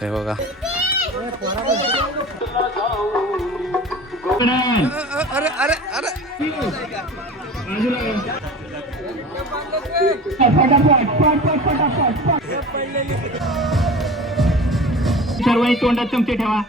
ते बघा. अरे अरे अरे सर्वांनी तोंडात चमचे ठेवा.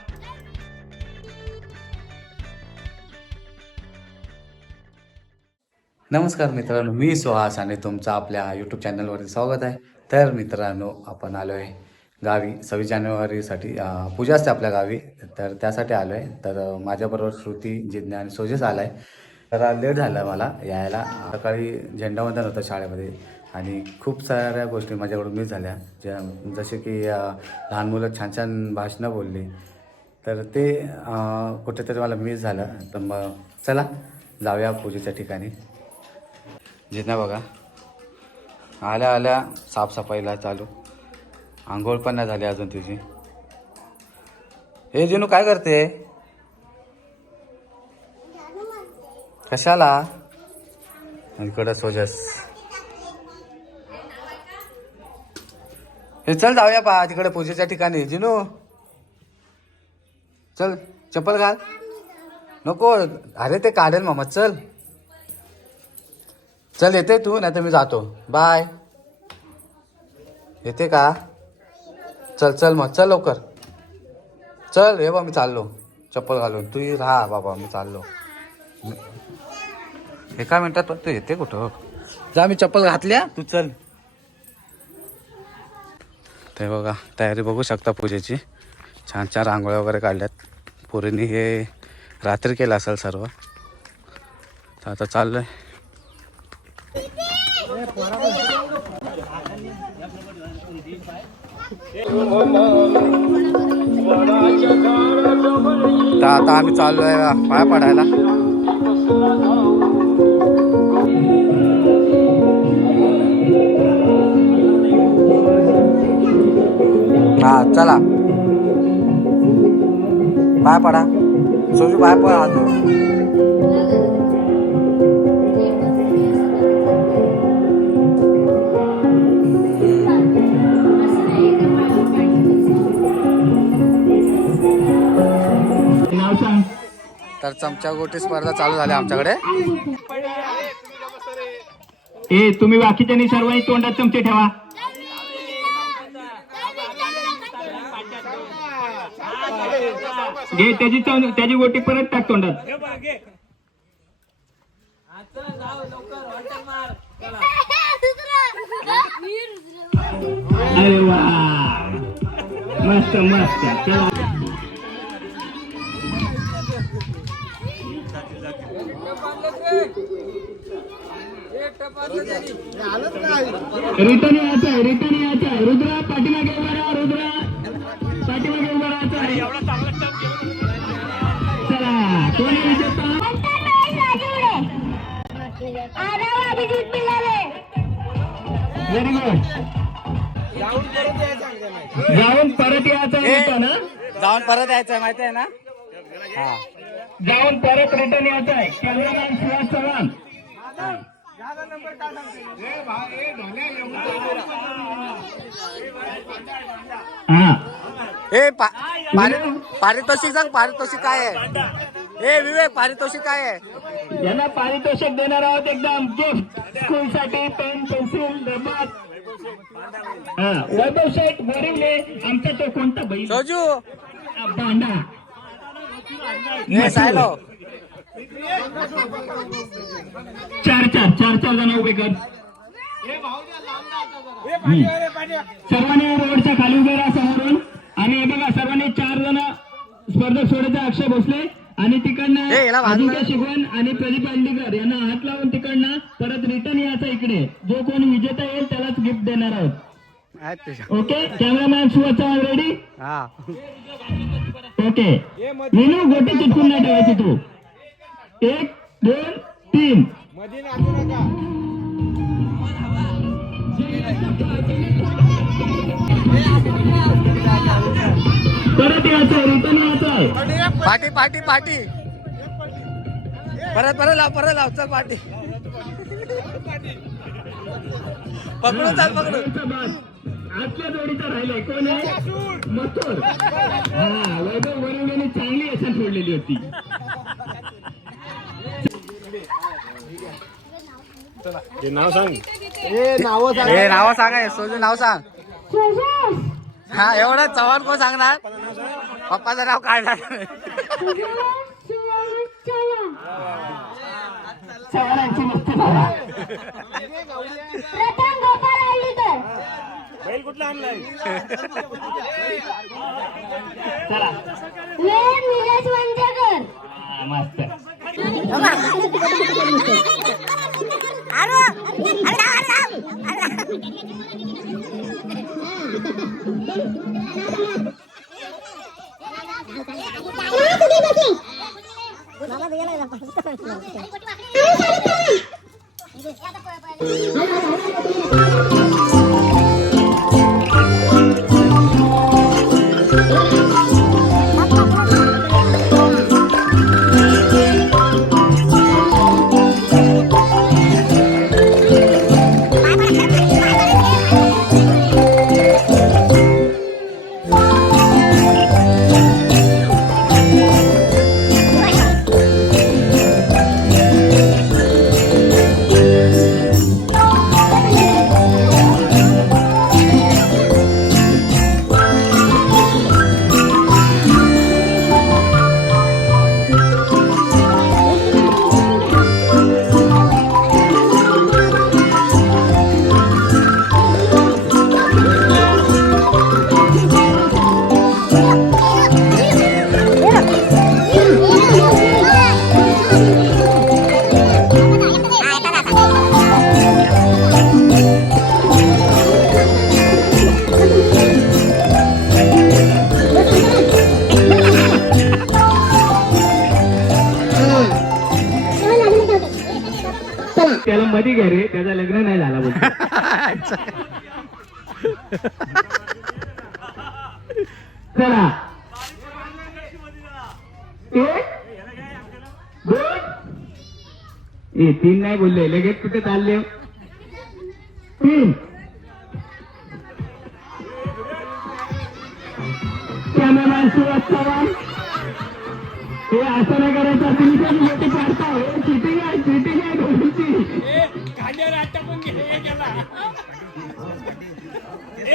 नमस्कार मित्रांनो, मी सुहास आणि तुमचं आपल्या यूट्यूब चॅनलवरती स्वागत आहे. तर मित्रांनो, आपण आलो आहे गावी 26 जानेवारीसाठी. पूजा असते आपल्या गावी, तर त्यासाठी आलो आहे. तर माझ्याबरोबर श्रुती, जिज्ञा आणि सोजेस आला आहे. तर लेट झालं मला यायला. सकाळी झेंडावंदन होतं शाळेमध्ये आणि खूप साऱ्या गोष्टी माझ्याकडून मिस झाल्या, जसे की लहान मुलं छान छान भाषणं बोलली, तर ते कुठेतरी मला मिस झालं. तर मग चला जाऊया पूजेच्या ठिकाणी. जिना बघा, आल्या आल्या साफसफाईला चालू. आंघोळ पण नाही झाली अजून तुझी. हे जिनू काय करते? कशाला? इकडं सोजस. हे चल जाऊया पा तिकडे पूजेच्या ठिकाणी. जिनू चल, चप्पल घाल. नको, अरे ते काढेल मामा. चल चल, येते तू? नाही तर मी जातो. बाय. येते का? चल चल मग, चल लवकर चल. हे बा मी चाललो चप्पल घालून. तू राहा बाबा, मी चाललो. एका मिनिटात फक्त येते. कुठं जा, मी चप्पल घातल्या, तू चल. ते बघा, तयारी बघू शकता पूजेची. छान छान रांगोळ्या वगैरे काढल्यात पोरींनी. हे रात्री केलं असेल सर्व. तर आता चाललंय. तर आता आम्ही चाललोय पाय पडायला. हा चला, पाय पडा. सोजू पाय पडा. तर चमचा गोटी स्पर्धा चालू झाल्या आमच्याकडे. ए तुम्ही बाकीच्यांनी सर्वांनी तोंडात चमचे ठेवा. घे त्याची गोटी परत टाक तोंडात. अरे वा, मस्त मस्त. चला, रिटर्न यायचं आहे, रिटर्न यायचं आहे. रुद्रा पाठीमागे उभा राहा. रुद्रा पाठीमागे उभा राहायचं आहे. चला, कोणी विजेता? Very good. जाऊन परत यायचं आहे ना? जाऊन परत यायचंय, माहिती आहे ना? हा, जाऊन परत रिटर्न यायचं आहे. कॅमेरामॅन सुहास चव्हाण. हा, ए पारितोषिक सांग. पारितोषिक काय आहे? ए विवेक, पारितोषिक काय आहे? यांना पारितोषिक देणार आहोत. एकदम गिफ्ट स्कूल साठी पेन, पेन्सिल, रबर. वैभव शेठ बोरिवले, आमचा तो कोणता बैल? सोजू भांडा. सायलो. चार जण उभे कर. सर्वांनी रोडच्या खाली उभे राहा समोरून. आणि हे बघा, सर्वांनी 4 जण स्पर्धक सोडायचे. अक्षय भोसले आणि तिकडनं अजिंक्य शिगवण आणि प्रदीप अंडीकर यांना हात लावून तिकडनं परत रिटर्न यायचं इकडे. जो कोण विजेता येईल त्यालाच गिफ्ट देणार आहोत. Okay, cameraman Suhas Chavan ready? हा, ओके. मीनू, गोटी चिटकून नाही ठेवायची तू. 1 2 3. परत यायचं, रिटर्न यायचं. पाठी पाठी पाठी. परत लाव चल पाठी. पकडून चाल, पकडून. आजच्या जोडीचा राहिलाय कोण आहे मथुर. हा वैभव वरुणेने चांगली यशा सोडलेली होती. नाव सांग. हे नाव सांगा सोजू नाव सांग. हा एवढं चव्हाण कोण सांगणार. पप्पाचं नाव काढणार. चव्हाणांची मस्ती झाला. बैल कुठला आणलाय. चला मस्त. त्याला मध्ये घे रे, त्याचं लग्न नाही झाला बोलतो. चला तीन नाही बोलले, लगेच कुठे चालले. तीन कॅमेरामॅन सुरज चव्हाण. हे असं नाही करायचं, तुम्ही पण मोठी पाडता. हे चिटिंग आहे, चिटिंग आहे दोघींची.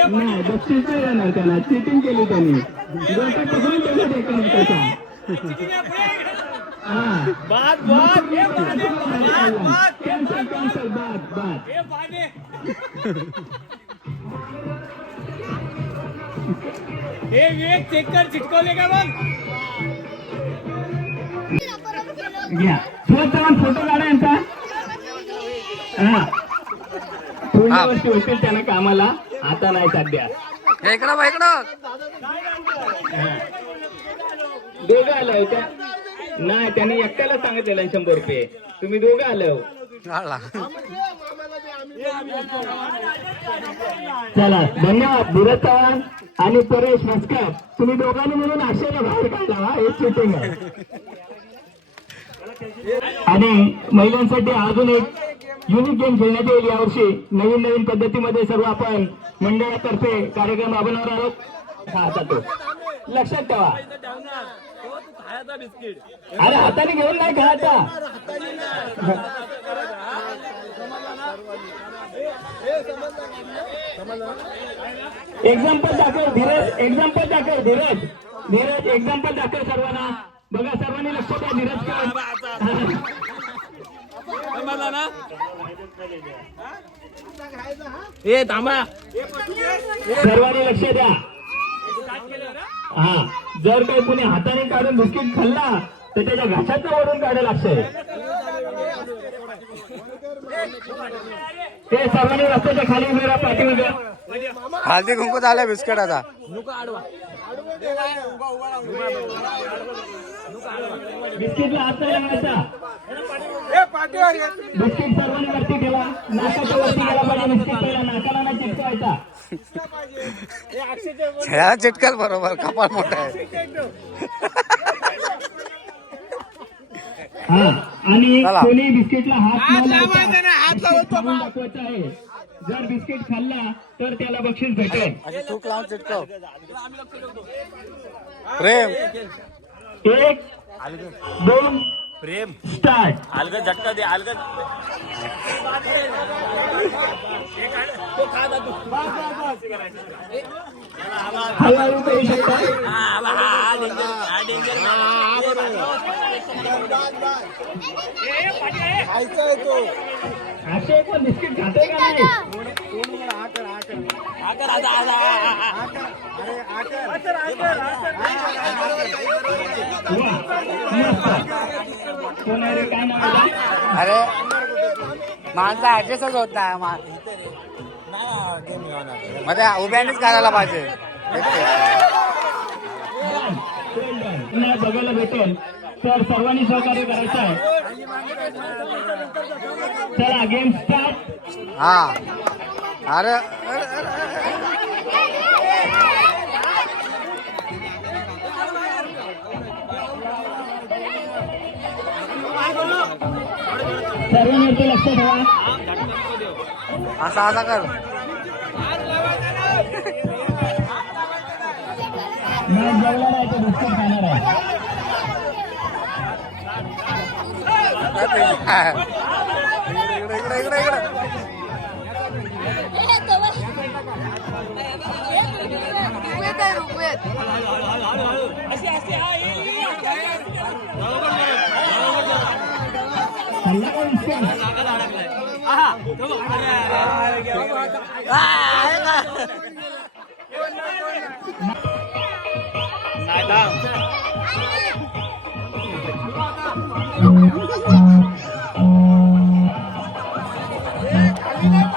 नाही बक्षीस नाही देणार त्याला, चिटिंग केली त्यांनी. गोटे पकडून ठेवलं एकमेकाचा. कॅन्सल कॅन्सल बाद. चेक कर चिटकवले का बघ. घ्या सुरज चव्हाण फोटो काढा यांचा. हा पुढल्या वर्षी होतील त्यानं कामाला, आता नाही सध्या. इकडं इकडं दोघं आलं होत्या नाही, त्यांनी एकट्याला सांगितलेलं 100 रुपये. तुम्ही दोघं आलं. चला धन्यवाद धीरज चव्हाण आणि परेश मस्कर. तुम्ही दोघांनी म्हणून आशेला बाहेर काढला. हे चिटिंग आहे. आणि महिलांसाठी अजून एक युनिक गेम खेळण्यात येईल यावर्षी. नवीन पद्धतीमध्ये सर्व आपण मंडळातर्फे कार्यक्रम राबवणार आहोत. हा आता तो लक्षात ठेवा. अरे हाताने घेऊन नाही खेळायचा. एक्झाम्पल दाखव धीरज, एक्झाम्पल दाखव धीरज. धीरज एक्झाम्पल दाखव सर्वांना. बघा सर्वांनी लक्ष द्या. धीरज ए थांबा, सर्वांनी लक्ष द्या. हा जर काही कोणी हाताने काढून बिस्किट खाल्ला तर त्याच्या घशाचं वरून काढायला लागतंय. ते सर्वांनी रस्त्याच्या खाली उभे राहा, पाठीमागे. हळदी कुंकू झालं बिस्किटाचा. बिस्किटला हात नाही लावायचा. बिस्किट सर्वांनी वरती ठेवा. नाकाच्या वरती गेला पाहिजे बिस्किट. पहिला नाकाला नाही चिटकवायचा. खेळा चिटकल बरोबर, कपाळ मोठा आहे. हा आणि चला. कोणी बिस्किटला हात न लावता दाखवायचा आहे. जर बिस्किट खाल्ला तर त्याला बक्षीस भेटेल. अशी थूक लावून चिटकव. प्रेम 1 2 प्रेम स्टार्ट. अलगद झटका दे अलगद हळूहळू करू शकता. अक्षय पण बिस्किट खाते का नाही? वा, मस्त. कोण आहे रे? काय नाव आहे? अरे माणसा ऍड्रेसच होत नाही मध्ये उभ्यानेच करायला पाहिजे. पुन्हा बघायला भेटेल तर सर्वांनी सहकार्य करायचं आहे. चला गेम स्टार्ट. हा अरे सर्वांवरती लक्ष ठेवा. असा असा कर. मॅच जगला नाही तर बिस्किट खाणार आहे. इकडे इकडे इकडे इकडे. खाल्ला का बिस्किट?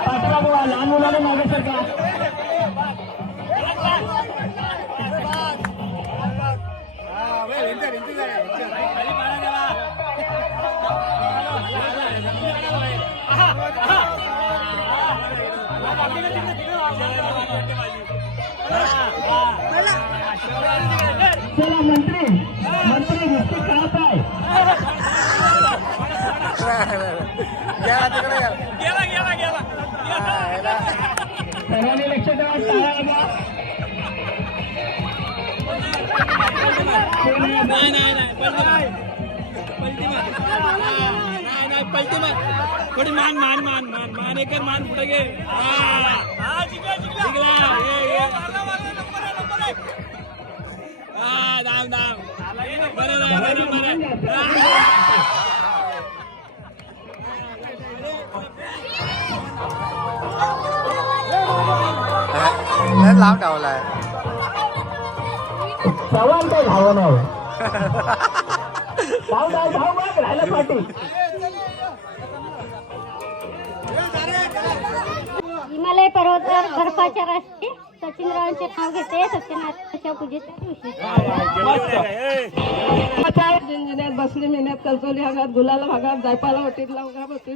पाठवा लहान मुलाला मागे सरका. चला मंत्री मंत्री बिस्किट खात आहे. गेला तिकडे गेला. सर्वांनी लक्ष ठेवा. टाळ्या वाजवा. थोडी मान मान मान मान मान एक मान पुढे घे. जिंकला. धाव धाव बरं. लाव ठेवलाय. सवाल काही धावा नाही. धाव मग राहिला पाठी. हिमालय पर्वतावर बर्फाच्या राष्ट्रीय सचिनरावांचे नाव घेते. सत्यनारायणाच्या पूजेच्या दिवशी जिंजिन्यात बसली मेहनत कलसोली हागात गुलाला भागात जायपाला वटीतला उघडा बसून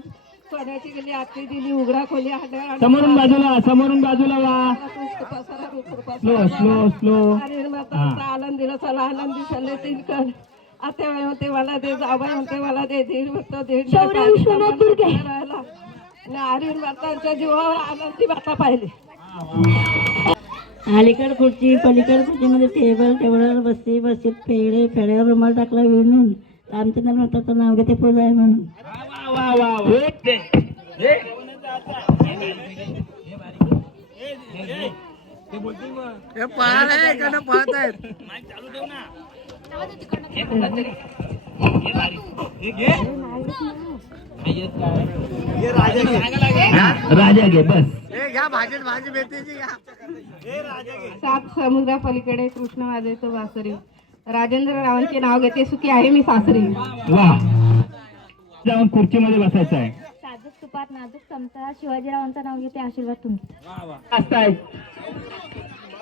सोन्याची गेली आतली दिली उघडा खोली हाडा समोरून बाजूला वा. Slow slow slow. आनंद दिला चला आनंद दिसले तिलकड आते होते मला दे जाबाई होते मला दे धीर भक्त धीर शौर्य विश्वनाथ दुर्गे. राहिला आणि आर्यन भारतांच्या जीवावर आनंदी बाता पाहिली. अलीकड खुर्ची पलीकड खुर्चीमध्ये टेबलवर बसीत फेड्यावर रुमाल टाकला विणून रामचंद्र महताचं नाव घेते पूजा आहे म्हणून. वा वा हे पळाले इकडे पळत आहेत. राजा घे बस. घ्या भाजी भेटायची घ्या. सात समुद्रा पलीकडे कृष्ण वाजवतो वासरी राजेंद्र रावांचे नाव घेते सुखी आहे मी सासरी. वा जाऊन खुर्चीमध्ये बसायचं आहे. साजूक तुपात नाजूक चमचा शिवाजीरावांचं नाव घेते आशीर्वाद तुमचा. असताय.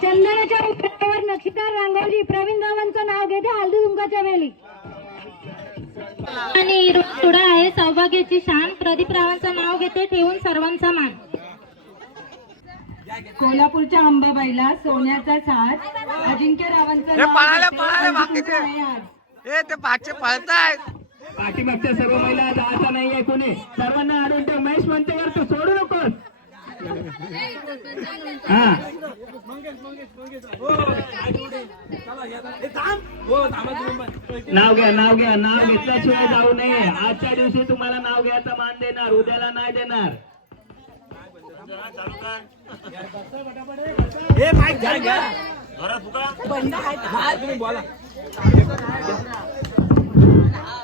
चंदनाच्या उपरावर नक्षीकार रांगोली प्रवीण रावांचं नाव घेते हळदी कुंकाच्या वेळी. आणि तुडा आहे सौभाग्याची शान प्रदीप रावांचं नाव घेते ठेवून सर्वांचा मान. कोल्हापूरच्या अंबाबाईला सोन्याचा साज अजिंक्य रावांचं हे नाव पळाले घेते. पळाले बाकीचे. आहे आज. ए ते पाचशे पळतायत. पाठीमागच्या सर्व महिला जायचा नाहीये कोणी. सर्वांना आणून ठेव. महेश म्हणते यार तू सोडू नकोस. हा नाव घ्या नाव घ्या. नाव घेतल्याशिवाय जाऊ नये. आजच्या दिवशी तुम्हाला नाव घ्यायचा मान देणार, उद्याला नाही देणार.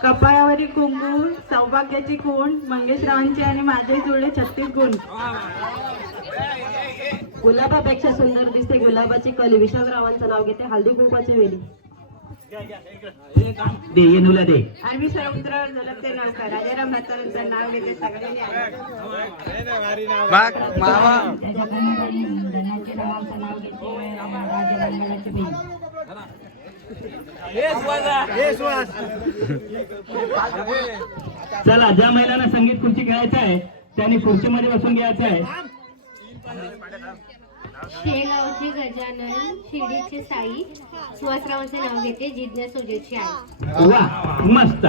कपाळावरील कुंकू सौभाग्याची खूण मंगेशरावांचे आणि माझे जुळले 36 गुण. गुलाबापेक्षा सुंदर दिसते गुलाबाची कली विशालरावांचं नाव घेते हळदी कुंकवाची वेली. दे येनूला दे. आम्ही समुद्रावर झलकते नौका राजाराम म्हातारांचं नाव घेते सगळ्यांनी बघ मामा चला ज्या महिलांना संगीत खुर्ची खेळायचं आहे त्यांनी खुर्चीमध्ये बसून घ्यायचं आहे. शेगावचे गजानन शिर्डीचे साई सुहासरावांचे नाव घेते जिज्ञा सोजेची आई. वा मस्त.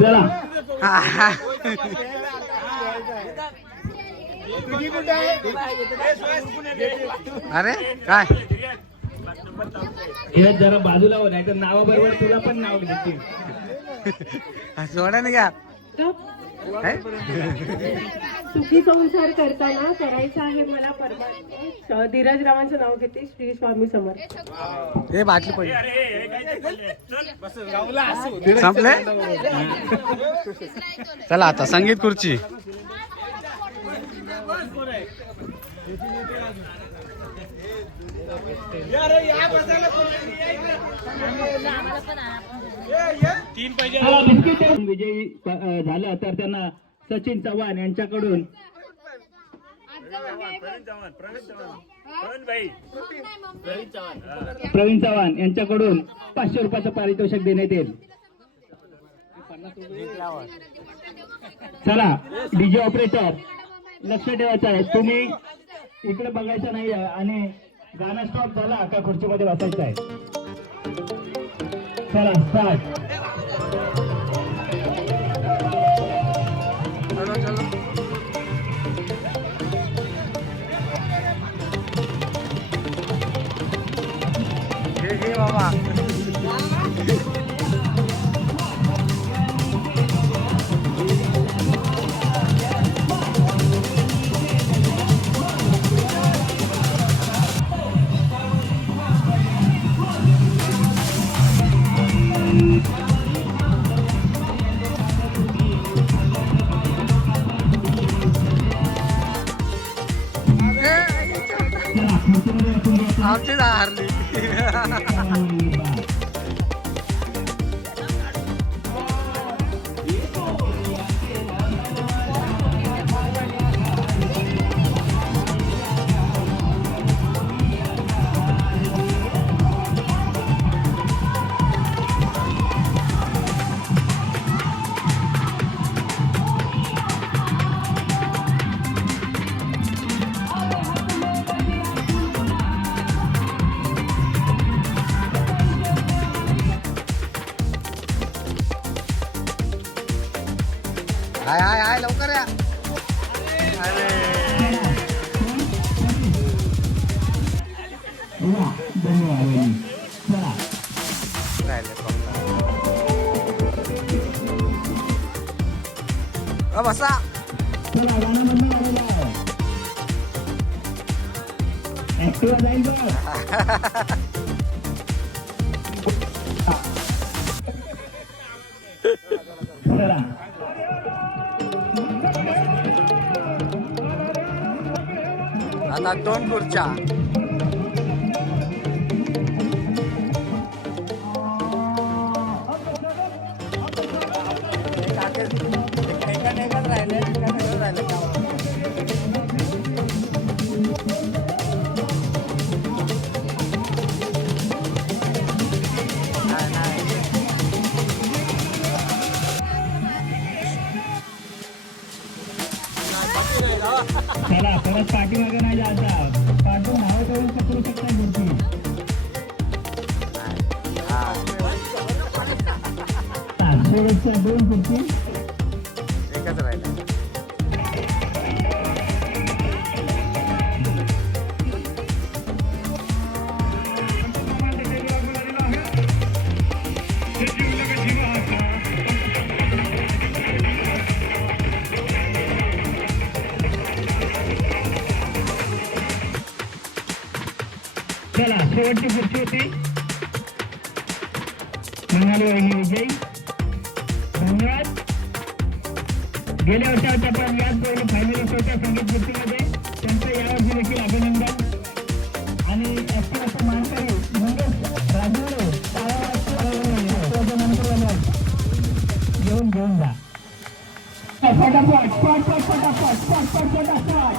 चला अरे काय हे जरा बाजूला हो नाही तर नावाबरोबर तुला पण नाव घेतील. सोड्याने घ्या. सुखी संसार करताना करायचा आहे मला परमात्मा. धीरजरावांचं नाव घेते श्री स्वामी समर्थ. हे बाटली पडली संपले. चला आता संगीत खुर्ची. चला, बिस्किट विजयी झालं तर त्यांना सचिन चव्हाण यांच्याकडून प्रवीण चव्हाण यांच्याकडून 500 रुपयाचं पारितोषिक देण्यात येईल. चला डीजे ऑपरेटर लक्ष ठेवायचं आहे. तुम्ही इकडे बघायचं नाही आणि गाणं स्टॉप झाला का खुर्चीमध्ये बसायचं आहे. चला स्टार्ट. हे बाबा आमची हारली. हाय हाय हाय लवकर या. अरे धन्यवाद. चला राहिले बसा. चला गाणं बंद झालेलं आहे. ऍक्टिव्ह जाईल बघा. चला आता 2 खुर्च्या. चला परत पाठीमागे नाही जायचा. पाठवून हवं करून पकडू शकता मूर्ती. शेवटच्या 2 खुर्ची एकच राहिलं. चला शेवटची खुर्ची होती मंगल वहिनी विजयी धन्यवाद. गेल्या वर्षाच्या पण याच पहिले फायनलिस्ट होत्या संगीत खुर्चीमध्ये, त्यांचं यावर्षी देखील अभिनंदन. आणि ऍक्टिव्ह असं मानकरी मंगेश राजूळे घेऊन जा फटाफट फटाफट फटाफट फटाफट फटाफट.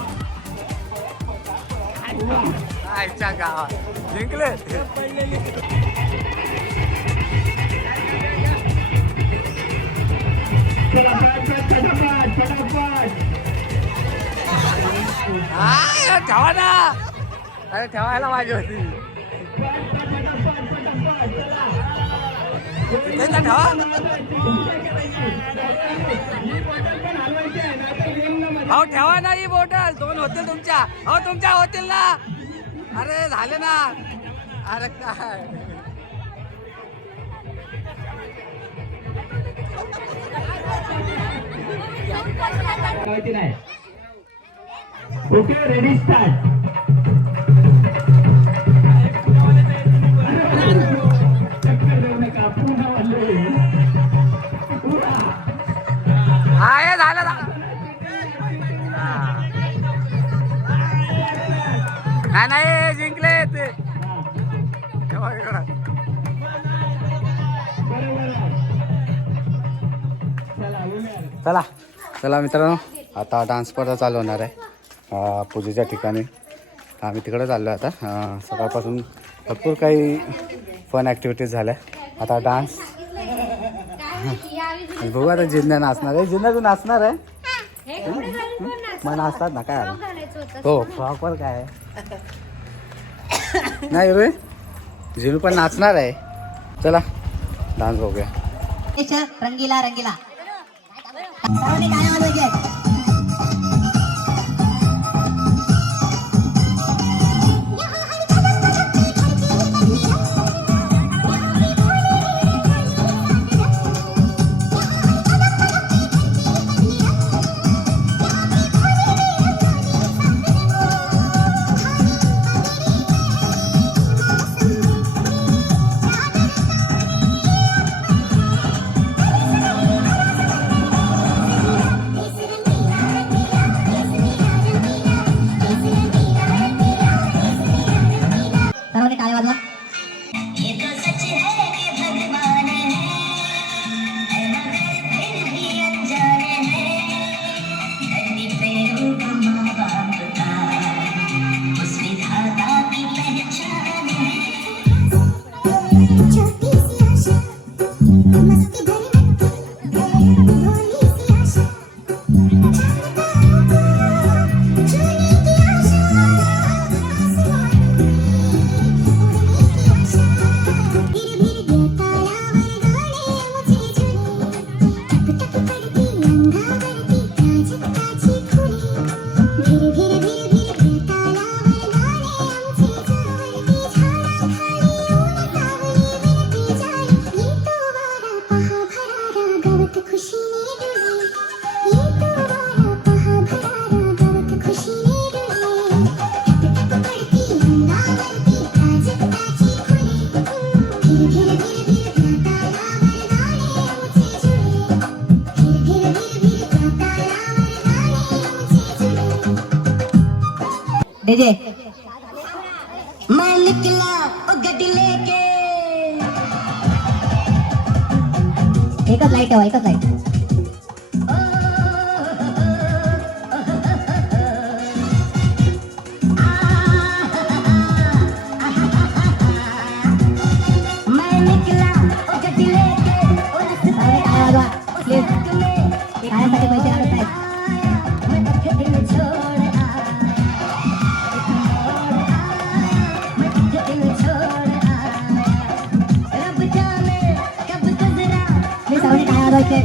आईच्या गावात जिंकले. चला फटाफट फटाफट फटाफट. ठेवा ना. अरे ठेवायला पाहिजे होती. अहो ठेवा ना ही बॉटल. 2 होतील तुमच्या. अहो तुमच्या होतील ना. अरे झाले ना. अरे काय माहिती नाही. Okay ready start. आहे झालं ना. नाही नाही जिंकले ते. चला चला मित्रांनो, आता डान्स स्पर्धा चालू होणार आहे पूजेच्या ठिकाणी. आम्ही तिकडे चाललो आता. सकाळपासून भरपूर काही फन ॲक्टिव्हिटीज झाल्या. आता डान्स बघू. आता जिंदा नाचणार आहे. जिंदा तू नाचणार आहे. मग नाचतात ना काय हो फ्रॉकवर काय नाही रे. जिनू पण नाचणार आहे. चला डान्स बघूया. रंगीला रंगीला सर्वांनी टाळ्या वाजवायच्या. सर्वांनी टाळ्या वाजवा. डीजे मैं निकला गड्डी लेके. एकच लाईट ठेवा, एकच लाईट. खाण्यासाठी पैसे लागत नाहीत. सर्वांनी काय वाजवायचे.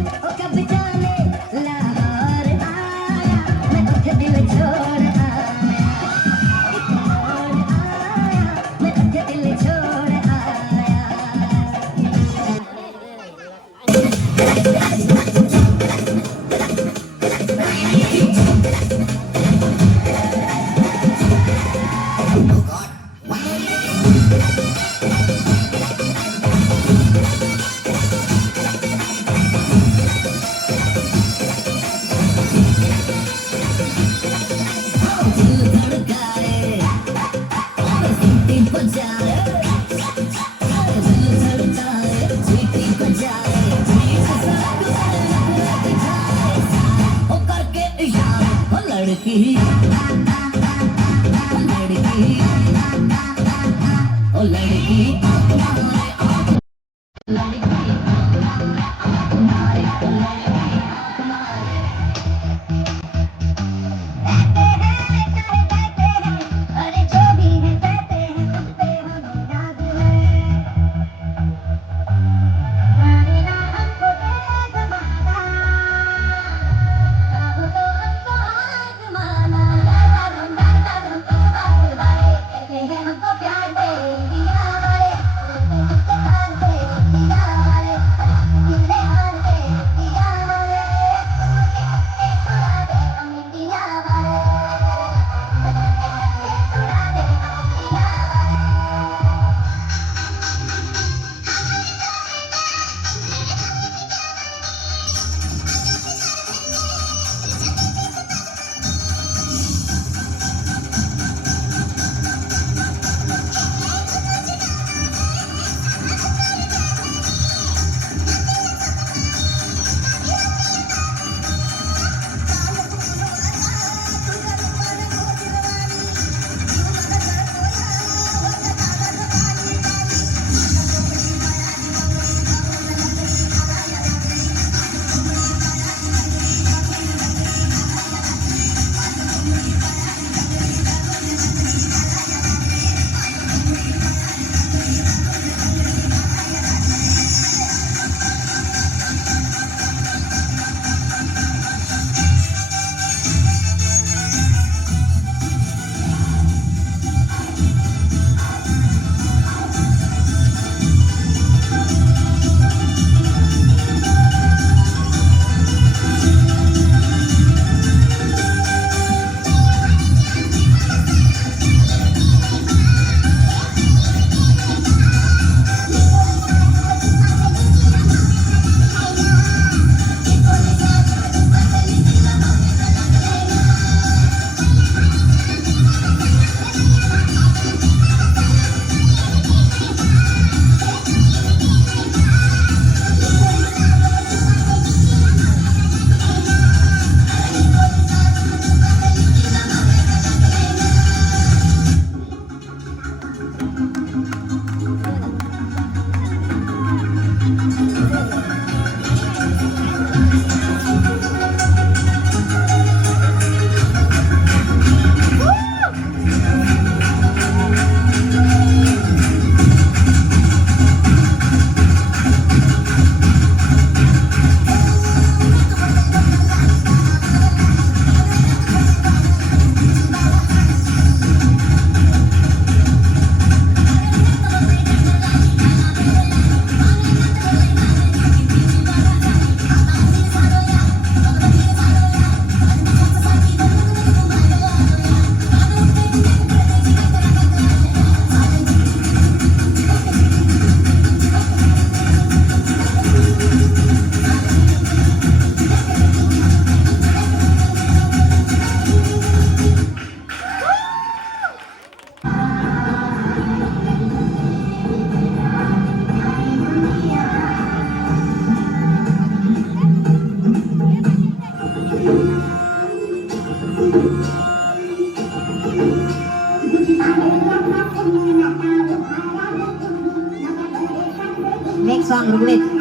Next song, Rugved.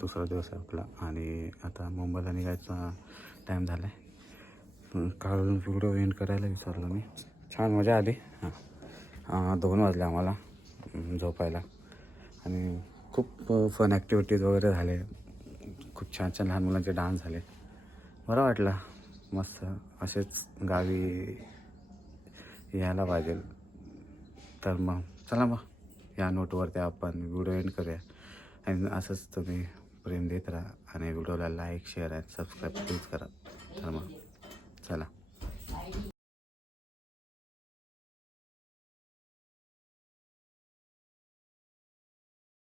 दुसरा दिवस आहे आपला आणि आता मुंबईला निघायचा टाईम झाला आहे. काल व्हिडिओ एंड करायला विसरलो मी. छान मजा आली. 2 वाजले आम्हाला झोपायला आणि खूप फन ॲक्टिव्हिटीज वगैरे झाले. खूप छान छान लहान मुलांचे डान्स झाले. बरं वाटलं. मस्त असेच गावी यायला पाहिजे. तर मग चला मग या नोटवरती आपण व्हिडिओ एंड करूया आणि असंच तुम्ही प्रेम देत राहा आणि व्हिडिओला लाईक शेअर आणि सबस्क्राईब प्लीज करा. तर मग चला.